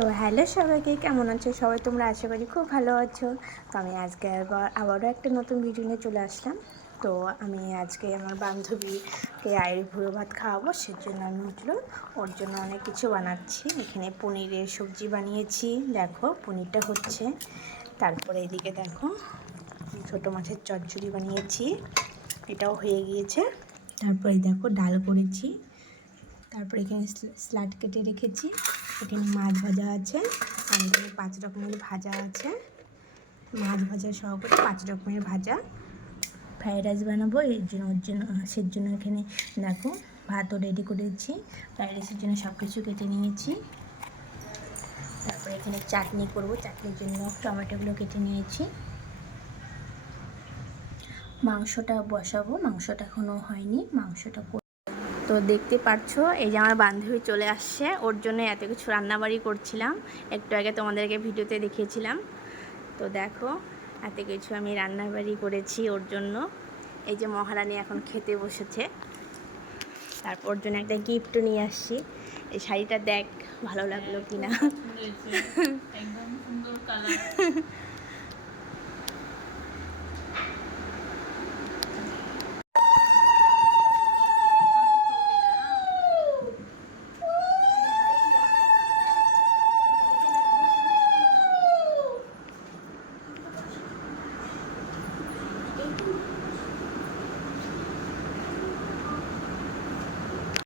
তো হ্যালো সবাইকে, কেমন আছো সবাই? তোমরা আশা করি খুব ভালো আছো। তো আমি আজকে আবারও একটা নতুন ভিডিও নিয়ে চলে আসলাম। তো আমি আজকে আমার বান্ধবীকে আইরি ভুড়ো ভাত খাওয়াবো, সেজন্য আমি ওর জন্য অনেক কিছু বানাচ্ছি। এখানে পনিরের সবজি বানিয়েছি, দেখো পনিরটা হচ্ছে। তারপরে এদিকে দেখো ছোটো মাছের চচ্চড়ি বানিয়েছি, এটাও হয়ে গিয়েছে। তারপরে দেখো ডাল করেছি। তারপরে এখানে স্যালাড কেটে রেখেছি, এখানে মাছ ভাজা আছে, আর এখানে 5 রকমের ভাজা আছে। মাছ ভাজা সহ করে 5 রকমের ভাজা। ফ্রাইড রাইস বানাবো, সেজন্য এখানে দেখো ভাতও রেডি করেছি। ফ্রাইড রাইসের জন্য সব কিছু কেটে নিয়েছি। তারপরে এখানে চাটনি করব, চাটনির জন্য টমেটোগুলো কেটে নিয়েছি। মাংসটা বসাবো, মাংসটা এখনও হয়নি, মাংসটা। তো দেখতে পাচ্ছো এই যে আমার বান্ধবী চলে আসছে, ওর জন্য এত কিছু রান্নাবাড়ি করছিলাম। একটু আগে তোমাদেরকে ভিডিওতে দেখিয়েছিলাম। তো দেখো এত কিছু আমি রান্নাবাড়ি করেছি ওর জন্য। এই যে মহারানী এখন খেতে বসেছে। তারপর ওর জন্য একটা গিফটও নিয়ে আসছি। এই শাড়িটা দেখ ভালো লাগলো কিনা।